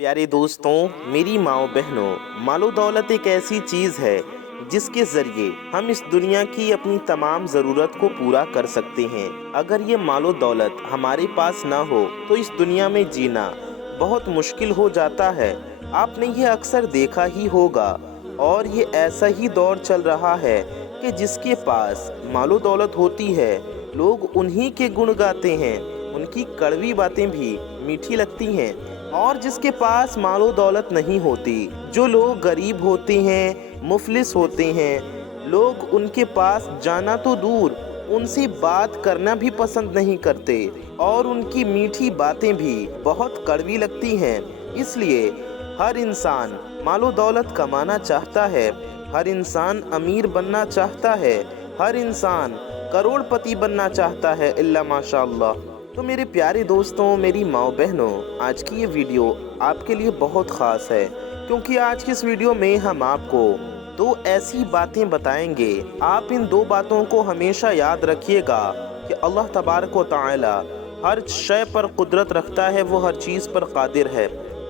प्यारे दोस्तों, मेरी माओ बहनों, मालो दौलत एक ऐसी चीज़ है जिसके ज़रिए हम इस दुनिया की अपनी तमाम ज़रूरत को पूरा कर सकते हैं। अगर ये मालो दौलत हमारे पास ना हो तो इस दुनिया में जीना बहुत मुश्किल हो जाता है। आपने ये अक्सर देखा ही होगा और ये ऐसा ही दौर चल रहा है कि जिसके पास मालो दौलत होती है लोग उन्हीं के गुण गाते हैं, उनकी कड़वी बातें भी मीठी लगती हैं। और जिसके पास मालो दौलत नहीं होती, जो लोग गरीब होते हैं, मुफलिस होते हैं, लोग उनके पास जाना तो दूर, उनसे बात करना भी पसंद नहीं करते और उनकी मीठी बातें भी बहुत कड़वी लगती हैं। इसलिए हर इंसान मालो दौलत कमाना चाहता है, हर इंसान अमीर बनना चाहता है, हर इंसान करोड़पति बनना चाहता है, इल्ला माशाअल्लाह। तो मेरे प्यारे दोस्तों, मेरी माओ बहनों, आज की ये वीडियो आपके लिए बहुत ख़ास है क्योंकि आज की इस वीडियो में हम आपको दो ऐसी बातें बताएंगे। आप इन दो बातों को हमेशा याद रखिएगा कि अल्लाह तबारक व तआला हर शय पर कुदरत रखता है, वो हर चीज़ पर कादिर है।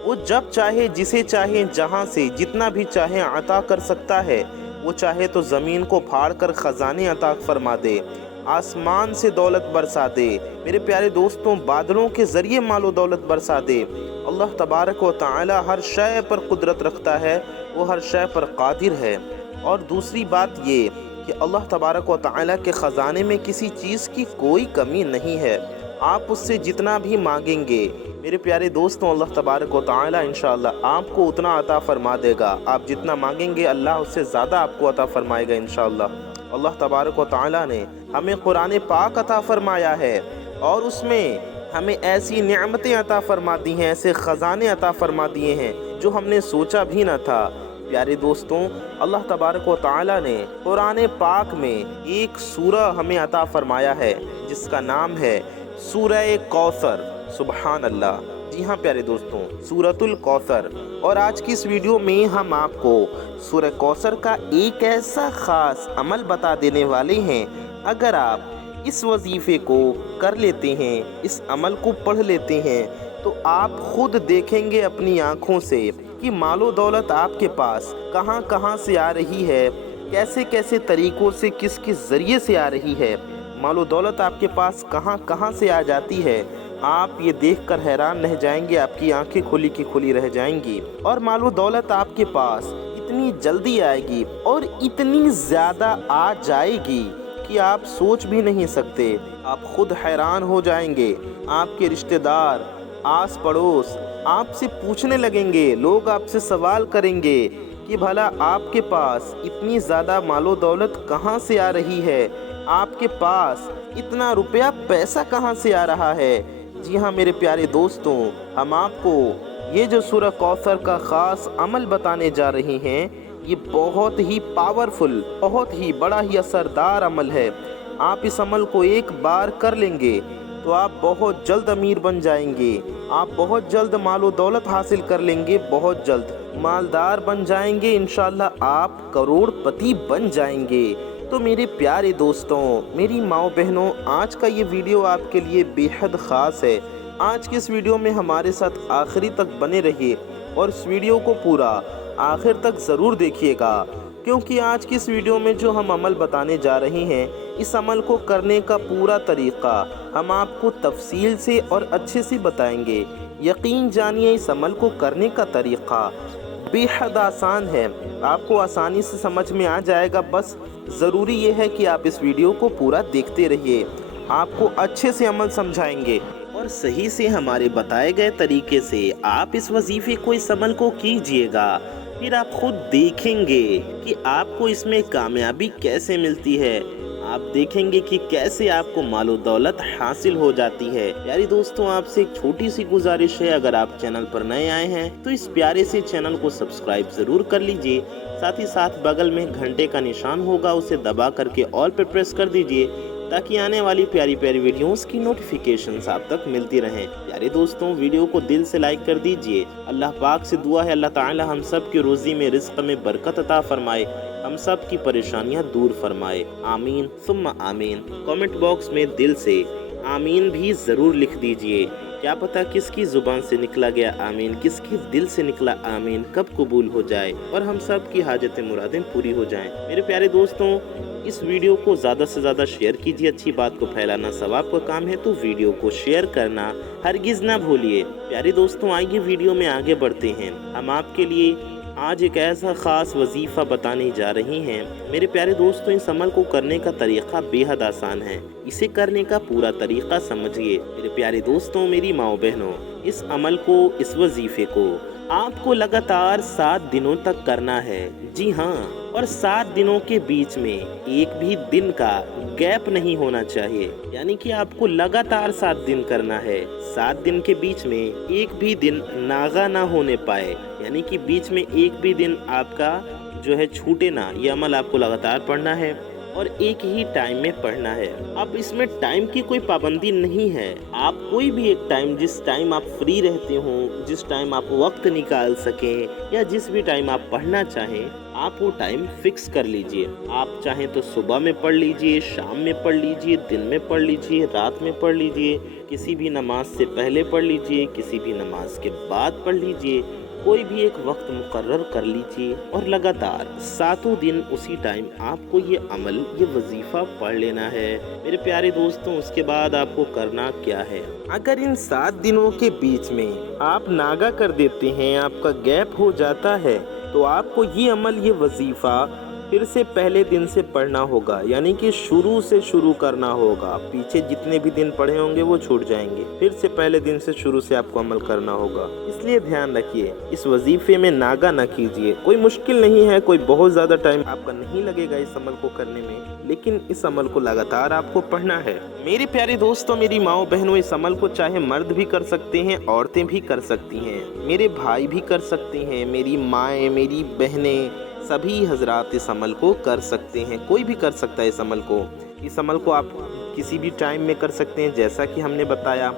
वो जब चाहे, जिसे चाहे, जहाँ से जितना भी चाहे अता कर सकता है। वो चाहे तो ज़मीन को फाड़ कर ख़जाने अता फरमा दे, आसमान से दौलत बरसा दे, मेरे प्यारे दोस्तों बादलों के ज़रिए मालो दौलत बरसा दे। अल्लाह तबारक व तआला हर शय पर कुदरत रखता है, वो हर शय पर कादिर है। और दूसरी बात ये कि अल्लाह तबारक व तआला के ख़जाने में किसी चीज़ की कोई कमी नहीं है। आप उससे जितना भी मांगेंगे मेरे प्यारे दोस्तों, अल्लाह तबारक व तआला इंशाअल्लाह आपको उतना अता फरमा देगा। आप जितना मांगेंगे अल्लाह उससे ज़्यादा आपको अता फरमाएगा इंशाअल्लाह। अल्लाह तबारक व तआला ने हमें कुरान पाक अता फरमाया है और उसमें हमें ऐसी नेमतें अता फरमा दी हैं, ऐसे ख़जाने अता फरमा दिए हैं जो हमने सोचा भी न था। प्यारे दोस्तों, अल्लाह तबारक व तआला ने कुरान पाक में एक सूरा हमें अता फरमाया है जिसका नाम है सूरह कौसर। सुबहान अल्लाह। जी हाँ प्यारे दोस्तों, सूरतुल कौसर। और आज की इस वीडियो में हम आपको सूरह कौसर का एक ऐसा ख़ास अमल बता देने वाले हैं। अगर आप इस वजीफ़े को कर लेते हैं, इस अमल को पढ़ लेते हैं, तो आप खुद देखेंगे अपनी आँखों से कि मालो दौलत आपके पास कहाँ कहाँ से आ रही है, कैसे कैसे तरीक़ों से, किस किस ज़रिए से आ रही है। मालो दौलत आपके पास कहाँ कहाँ से आ जाती है, आप ये देखकर हैरान रह जाएंगे, आपकी आंखें खुली की खुली रह जाएंगी। और मालो दौलत आपके पास इतनी जल्दी आएगी और इतनी ज़्यादा आ जाएगी कि आप सोच भी नहीं सकते। आप खुद हैरान हो जाएंगे। आपके रिश्तेदार, आस पड़ोस आपसे पूछने लगेंगे, लोग आपसे सवाल करेंगे कि भला आपके पास इतनी ज़्यादा मालो दौलत कहाँ से आ रही है, आपके पास इतना रुपया पैसा कहाँ से आ रहा है। जी हाँ मेरे प्यारे दोस्तों, हम आपको ये जो सूरह कौसर का ख़ास अमल बताने जा रहे हैं, ये बहुत ही पावरफुल, बहुत ही बड़ा ही असरदार अमल है। आप इस अमल को एक बार कर लेंगे तो आप बहुत जल्द अमीर बन जाएंगे, आप बहुत जल्द मालो दौलत हासिल कर लेंगे, बहुत जल्द मालदार बन जाएंगे, इंशाअल्लाह आप करोड़पति बन जाएंगे। तो मेरे प्यारे दोस्तों, मेरी माओ बहनों, आज का ये वीडियो आपके लिए बेहद ख़ास है। आज की इस वीडियो में हमारे साथ आखिरी तक बने रहिए और इस वीडियो को पूरा आखिर तक ज़रूर देखिएगा, क्योंकि आज की इस वीडियो में जो हम अमल बताने जा रहे हैं, इस अमल को करने का पूरा तरीक़ा हम आपको तफसील से और अच्छे से बताएंगे। यकीन जानिए, इस अमल को करने का तरीक़ा बेहद आसान है, आपको आसानी से समझ में आ जाएगा। बस ज़रूरी ये है कि आप इस वीडियो को पूरा देखते रहिए, आपको अच्छे से अमल समझाएंगे और सही से हमारे बताए गए तरीके से आप इस वजीफ़े को, इस अमल को कीजिएगा। फिर आप खुद देखेंगे कि आपको इसमें कामयाबी कैसे मिलती है, आप देखेंगे कि कैसे आपको मालो दौलत हासिल हो जाती है। प्यारे दोस्तों, आपसे एक छोटी सी गुजारिश है, अगर आप चैनल पर नए आए हैं तो इस प्यारे से चैनल को सब्सक्राइब ज़रूर कर लीजिए। साथ ही साथ बगल में घंटे का निशान होगा, उसे दबा करके ऑल पे प्रेस कर दीजिए ताकि आने वाली प्यारी प्यारी वीडियोस की नोटिफिकेशंस आप तक मिलती रहें। प्यारे दोस्तों, वीडियो को दिल से लाइक कर दीजिए। अल्लाह पाक से दुआ है, अल्लाह ताला हम सब की रोज़ी में, रिज़्क़ में बरकत अता फरमाए, हम सब की परेशानियां दूर फरमाए। आमीन सुम्मा आमीन। कमेंट बॉक्स में दिल से आमीन भी ज़रूर लिख दीजिए। क्या पता किसकी ज़ुबान से निकला गया आमीन, किसके दिल से निकला आमीन कब कबूल हो जाए और हम सब की हाजतें मुरादें पूरी हो जाएं। मेरे प्यारे दोस्तों, इस वीडियो को ज़्यादा से ज़्यादा शेयर कीजिए। अच्छी बात को फैलाना सवाब का काम है, तो वीडियो को शेयर करना हरगिज़ ना भूलिए। प्यारे दोस्तों, आइए वीडियो में आगे बढ़ते हैं। हम आपके लिए आज एक ऐसा ख़ास वजीफ़ा बताने जा रहे हैं। मेरे प्यारे दोस्तों, इस अमल को करने का तरीक़ा बेहद आसान है। इसे करने का पूरा तरीक़ा समझिए। मेरे प्यारे दोस्तों, मेरी माओ बहनों, इस अमल को, इस वजीफ़े को आपको लगातार 7 दिनों तक करना है। जी हाँ, और 7 दिनों के बीच में एक भी दिन का गैप नहीं होना चाहिए। यानी कि आपको लगातार 7 दिन करना है। 7 दिन के बीच में एक भी दिन नागा ना होने पाए, यानी कि बीच में एक भी दिन आपका जो है छूटे ना। ये अमल आपको लगातार पढ़ना है और एक ही टाइम में पढ़ना है। अब इसमें टाइम की कोई पाबंदी नहीं है। आप कोई भी एक टाइम, जिस टाइम आप फ्री रहते हो, जिस टाइम आप वक्त निकाल सकें या जिस भी टाइम आप पढ़ना चाहें, आप वो टाइम फिक्स कर लीजिए। आप चाहें तो सुबह में पढ़ लीजिए, शाम में पढ़ लीजिए, दिन में पढ़ लीजिए, रात में पढ़ लीजिए, किसी भी नमाज से पहले पढ़ लीजिए, किसी भी नमाज के बाद पढ़ लीजिए। कोई भी एक वक्त मुकर्रर कर लीजिए और लगातार 7 दिन उसी टाइम आपको ये अमल, ये वजीफ़ा पढ़ लेना है। मेरे प्यारे दोस्तों, उसके बाद आपको करना क्या है? अगर इन 7 दिनों के बीच में आप नागा कर देते हैं, आपका गैप हो जाता है, तो आपको ये अमल, ये वजीफ़ा फिर से पहले दिन से पढ़ना होगा। यानी कि शुरू से शुरू करना होगा। पीछे जितने भी दिन पढ़े होंगे वो छूट जाएंगे। फिर से पहले दिन से शुरू से आपको अमल करना होगा। इसलिए ध्यान रखिए, इस वजीफे में नागा ना कीजिए। कोई मुश्किल नहीं है, कोई बहुत ज़्यादा टाइम आपका नहीं लगेगा इस अमल को करने में, लेकिन इस अमल को लगातार आपको पढ़ना है। मेरे प्यारे दोस्तों, मेरी माओ बहनों, इस अमल को चाहे मर्द भी कर सकते हैं, औरतें भी कर सकती हैं, मेरे भाई भी कर सकते हैं, मेरी माएँ, मेरी बहनें, सभी हजरात इस अमल को कर सकते हैं। कोई भी कर सकता है इस अमल को। इस अमल को आप किसी भी टाइम में कर सकते हैं, जैसा कि हमने बताया,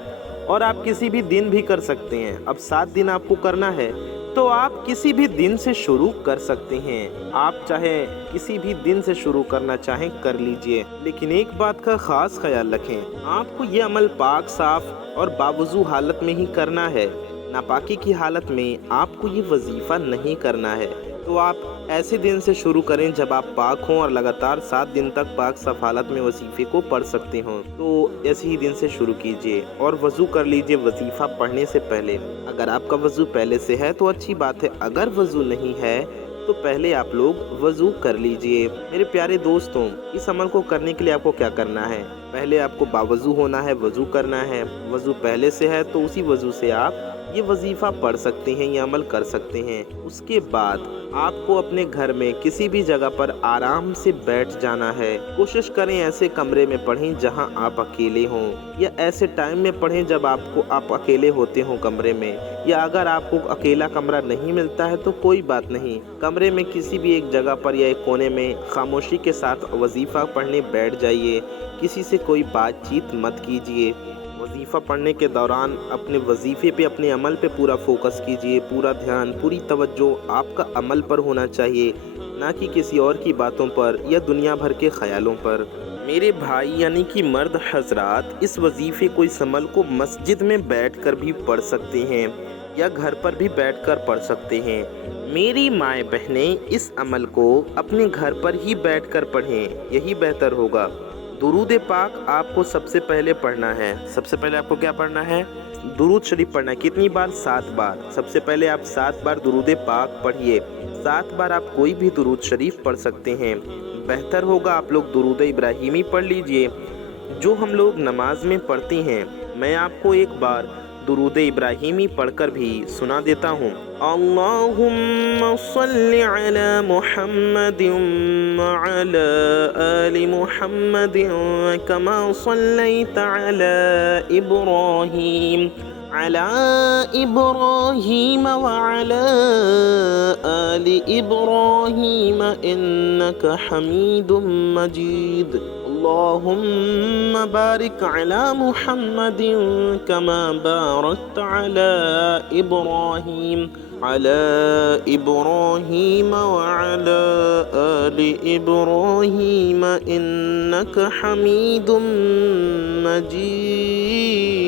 और आप किसी भी दिन भी कर सकते हैं। अब 7 दिन आपको करना है, तो आप किसी भी दिन से शुरू कर सकते हैं। आप चाहे किसी भी दिन से शुरू करना चाहें, कर लीजिए। लेकिन एक बात का ख़ास ख्याल रखें, आपको ये अमल पाक, साफ़ और बावजू हालत में ही करना है। नापाकी की हालत में आपको ये वजीफ़ा नहीं करना है। तो आप ऐसे दिन से शुरू करें जब आप पाक हों और लगातार 7 दिन तक पाक साफ हालत में वजीफ़े को पढ़ सकते हों। तो ऐसे ही दिन से शुरू कीजिए और वज़ू कर लीजिए वजीफ़ा पढ़ने से पहले। अगर आपका वज़ू पहले से है तो अच्छी बात है, अगर वज़ू नहीं है तो पहले आप लोग वज़ू कर लीजिए। मेरे प्यारे दोस्तों, इस अमल को करने के लिए आपको क्या करना है? पहले आपको बावज़ू होना है, वज़ू करना है। वज़ू पहले से है तो उसी वज़ू से आप ये वजीफ़ा पढ़ सकते हैं, ये अमल कर सकते हैं। उसके बाद आपको अपने घर में किसी भी जगह पर आराम से बैठ जाना है। कोशिश करें ऐसे कमरे में पढ़ें जहां आप अकेले हों, या ऐसे टाइम में पढ़ें जब आप अकेले होते हों कमरे में। या अगर आपको अकेला कमरा नहीं मिलता है तो कोई बात नहीं, कमरे में किसी भी एक जगह पर या एक कोने में खामोशी के साथ वजीफ़ा पढ़ने बैठ जाइए। किसी से कोई बातचीत मत कीजिए। वजीफ़ा पढ़ने के दौरान अपने वजीफ़े पे, अपने अमल पे पूरा फोकस कीजिए। पूरा ध्यान, पूरी तवज्जो आपका अमल पर होना चाहिए, ना कि किसी और की बातों पर या दुनिया भर के ख्यालों पर। मेरे भाई यानी कि मर्द हजरात, इस वजीफ़े को, इस अमल को मस्जिद में बैठकर भी पढ़ सकते हैं या घर पर भी बैठकर पढ़ सकते हैं। मेरी माएँ बहनें, इस अमल को अपने घर पर ही बैठकर पढ़ें, यही बेहतर होगा। दुरूद पाक आपको सबसे पहले पढ़ना है। सबसे पहले आपको क्या पढ़ना है? दुरूद शरीफ पढ़ना है। कितनी बार? 7 बार। सबसे पहले आप 7 बार दुरूद पाक पढ़िए। 7 बार आप कोई भी दुरूद शरीफ पढ़ सकते हैं। बेहतर होगा आप लोग दुरूद इब्राहिमी पढ़ लीजिए, जो हम लोग नमाज में पढ़ते हैं। मैं आपको एक बार दुरूद इब्राहिमी पढ़कर भी सुना देता हूँ। अल्लाहुम्मा सल्लि अला मुहम्मदिन व अला आलि मुहम्मदिन कमा सल्लैता अला इब्राहीम व अला आलि इब्राहीम इन्नका हमीदुम मजीद। अल्लाहुम्मा बारिक अला मुहम्मदिन कमा बारकता अला इब्राहीम व अला आलि इब्राहीम इन्नका हमीदुम मजीद।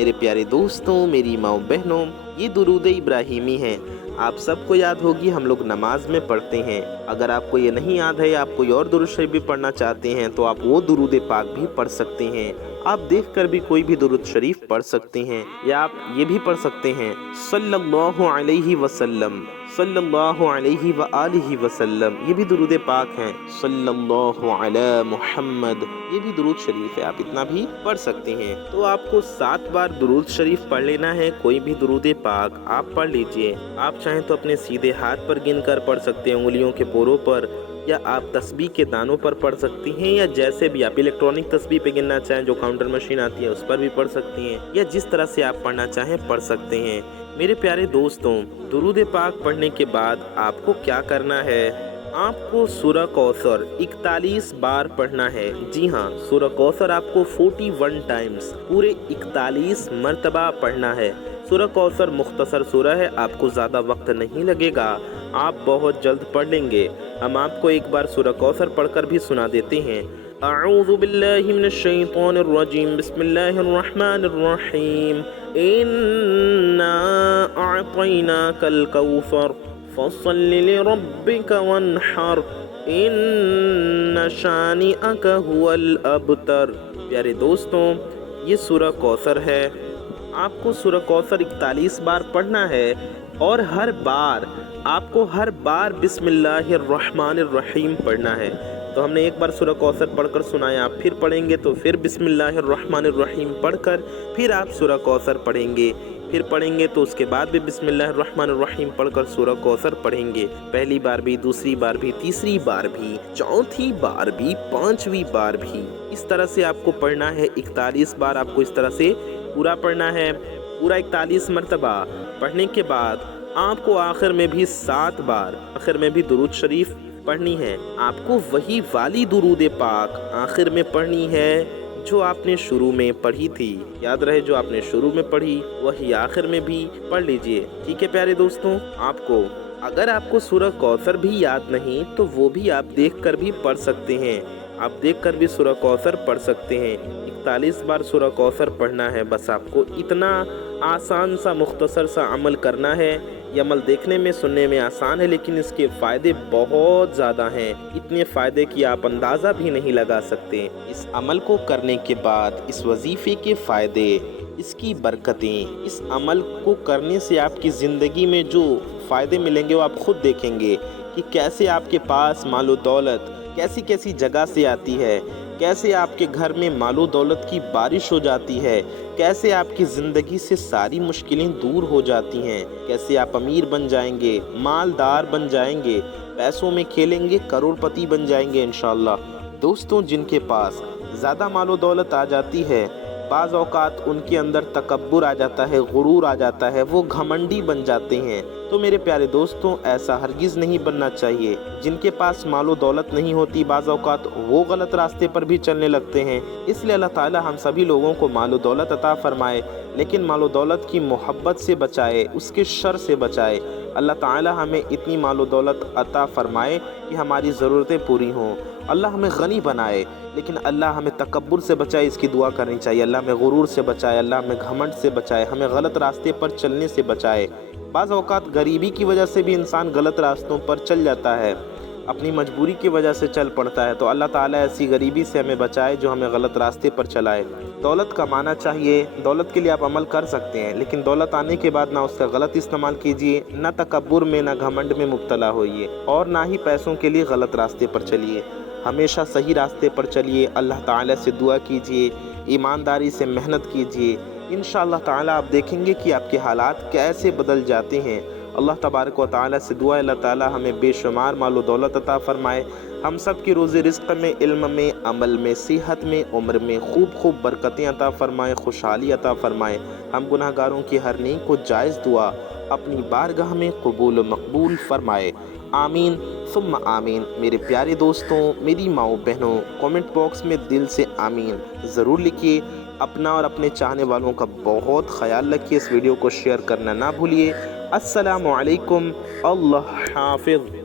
मेरे प्यारे दोस्तों, मेरी माओ बहनों, ये दुरूद इब्राहिमी है। आप सबको याद होगी, हम लोग नमाज में पढ़ते हैं। अगर आपको ये नहीं याद है, आप कोई और दुरूद शरीफ भी पढ़ना चाहते हैं तो आप वो दुरूद पाक भी पढ़ सकते हैं। आप देखकर भी कोई भी दुरूद शरीफ पढ़ सकते हैं, या आप ये भी पढ़ सकते हैं सल्लल्लाहु अलैहि वसल्लम, सल्लल्लाहु अलैहि व आलिहि वसल्लम। ये भी दुरूद पाक हैं। सल्लल्लाहु अला मुहम्मद, ये भी दुरूद शरीफ है, आप इतना भी पढ़ सकते हैं। तो आपको 7 बार दुरूद शरीफ पढ़ लेना है। कोई भी दुरूद पाक आप पढ़ लीजिए। आप चाहें तो अपने सीधे हाथ पर गिनकर पढ़ सकते हैं, उंगलियों के पोरों पर, या आप तस्बीह के दानों पर पढ़ सकती हैं, या जैसे भी आप इलेक्ट्रॉनिक तस्बीह पे गिनना चाहें जो काउंटर मशीन आती है उस पर भी पढ़ सकती हैं, या जिस तरह से आप पढ़ना चाहें पढ़ सकते हैं। मेरे प्यारे दोस्तों, दुरूद पाक पढ़ने के बाद आपको क्या करना है? आपको सूरह कौसर 41 बार पढ़ना है। जी हाँ, सूरह कौसर आपको 41 टाइम्स पूरे 41 मरतबा पढ़ना है। सूरह कौसर मुख्तसर सूरह है, आपको ज़्यादा वक्त नहीं लगेगा, आप बहुत जल्द पढ़ लेंगे। हम आपको एक बार सूरह कौसर पढ़कर भी सुना देते हैं। अऊज़ु बिल्लाहि मिनश शैतानिर रजीम, बिस्मिल्लाहिर रहमानिर रहीम। इन्ना अअतैनाकल कौसर फसल्लि लिरब्बिका वन्हर, इन्न शानिअक हुवल अबतर। प्यारे दोस्तों, ये सूरह कौसर है। आपको सूरह कौसर 41 बार पढ़ना है, और हर बार बिस्मिल्लाहिर रहमानिर रहीम पढ़ना है। तो हमने एक बार सूरह कौसर पढ़कर सुनाया, आप फिर पढ़ेंगे तो फिर बिस्मिल्लाहिर रहमानिर रहीम पढ़कर फिर आप सूरह कौसर पढ़ेंगे, फिर पढ़ेंगे तो उसके बाद भी बिस्मिल्लाहिर रहमानिर रहीम पढ़कर सूरह कौसर पढ़ेंगे। पहली बार भी, दूसरी बार भी, तीसरी बार भी, चौथी बार भी, 5वीं बार भी। इस तरह से आपको पढ़ना है। 41 बार आपको इस तरह से पूरा पढ़ना है। पूरा 41 मरतबा पढ़ने के बाद आपको आखिर में भी 7 बार आखिर में भी दुरूद शरीफ पढ़नी है। आपको वही वाली दुरूद पाक आखिर में पढ़नी है जो आपने शुरू में पढ़ी थी। याद रहे, जो आपने शुरू में पढ़ी वही आखिर में भी पढ़ लीजिए। ठीक है प्यारे दोस्तों, अगर आपको सूरह कौसर भी याद नहीं तो वो भी आप देखकर भी पढ़ सकते हैं। आप देखकर भी सूरह कौसर पढ़ सकते हैं। 41 बार सूरह कौसर पढ़ना है। बस आपको इतना आसान सा मुख्तसर सा अमल करना है। ये अमल देखने में सुनने में आसान है, लेकिन इसके फ़ायदे बहुत ज़्यादा हैं। इतने फ़ायदे कि आप अंदाज़ा भी नहीं लगा सकते। इस अमल को करने के बाद इस वजीफ़े के फ़ायदे, इसकी बरकतें, इस अमल को करने से आपकी ज़िंदगी में जो फ़ायदे मिलेंगे वो आप खुद देखेंगे कि कैसे आपके पास मालो दौलत कैसी कैसी जगह से आती है, कैसे आपके घर में मालो दौलत की बारिश हो जाती है, कैसे आपकी ज़िंदगी से सारी मुश्किलें दूर हो जाती हैं, कैसे आप अमीर बन जाएंगे, मालदार बन जाएंगे, पैसों में खेलेंगे, करोड़पति बन जाएंगे इंशाअल्लाह। दोस्तों, जिनके पास ज़्यादा मालो दौलत आ जाती है, बाज़ औक़ात उनके अंदर तकब्बुर आ जाता है, गुरूर आ जाता है, वो घमंडी बन जाते हैं। तो मेरे प्यारे दोस्तों, ऐसा हरगिज़ नहीं बनना चाहिए। जिनके पास मालो दौलत नहीं होती, बाज़ औक़ात वो गलत रास्ते पर भी चलने लगते हैं। इसलिए अल्लाह ताला हम सभी लोगों को मालो दौलत अता फ़रमाए, लेकिन मालो दौलत की मोहब्बत से बचाए, उसके शर से बचाए। अल्लाह ताला हमें इतनी मालो दौलत अता फ़रमाए कि हमारी ज़रूरतें पूरी हों। अल्लाह हमें गनी बनाए, लेकिन अल्लाह हमें तकब्बुर से बचाए, इसकी दुआ करनी चाहिए। अल्लाह हमें गुरूर से बचाए, अल्लाह हमें घमंड से बचाए, हमें गलत रास्ते पर चलने से बचाए। बाज़ औक़ात गरीबी की वजह से भी इंसान गलत रास्तों पर चल जाता है, अपनी मजबूरी की वजह से चल पड़ता है। तो अल्लाह ताला ऐसी गरीबी से हमें बचाए जो हमें गलत रास्ते पर चलाए। दौलत कमाना चाहिए, दौलत के लिए आप अमल कर सकते हैं, लेकिन दौलत आने के बाद ना उसका गलत इस्तेमाल कीजिए, ना तकब्बुर में, ना घमंड में मुब्तला होइए, और ना ही पैसों के लिए गलत रास्ते पर चलिए। हमेशा सही रास्ते पर चलिए। अल्लाह ताला से दुआ कीजिए, ईमानदारी से मेहनत कीजिए। इंशाअल्लाह ताला आप देखेंगे कि आपके हालात कैसे बदल जाते हैं। अल्लाह तबारक व तआला से दुआ, अल्लाह ताला हमें बेशुमार मालो दौलत अता फ़रमाए। हम सब की रोज़ी रिज़्क़ में, इल्म में, अमल में, सेहत में, उम्र में खूब खूब बरकतें अता फ़रमाए, खुशहाली अता फ़रमाए। हम गुनाहगारों की हर नेक को जायज़ दुआ अपनी बारगाह में कबूल व मकबूल फ़रमाए। आमीन सुम्मा आमीन। मेरे प्यारे दोस्तों, मेरी माओ बहनों, कमेंट बॉक्स में दिल से आमीन ज़रूर लिखिए। अपना और अपने चाहने वालों का बहुत ख्याल रखिए। इस वीडियो को शेयर करना ना भूलिए। अस्सलामु अलैकुम। अल्लाह हाफ़िज़।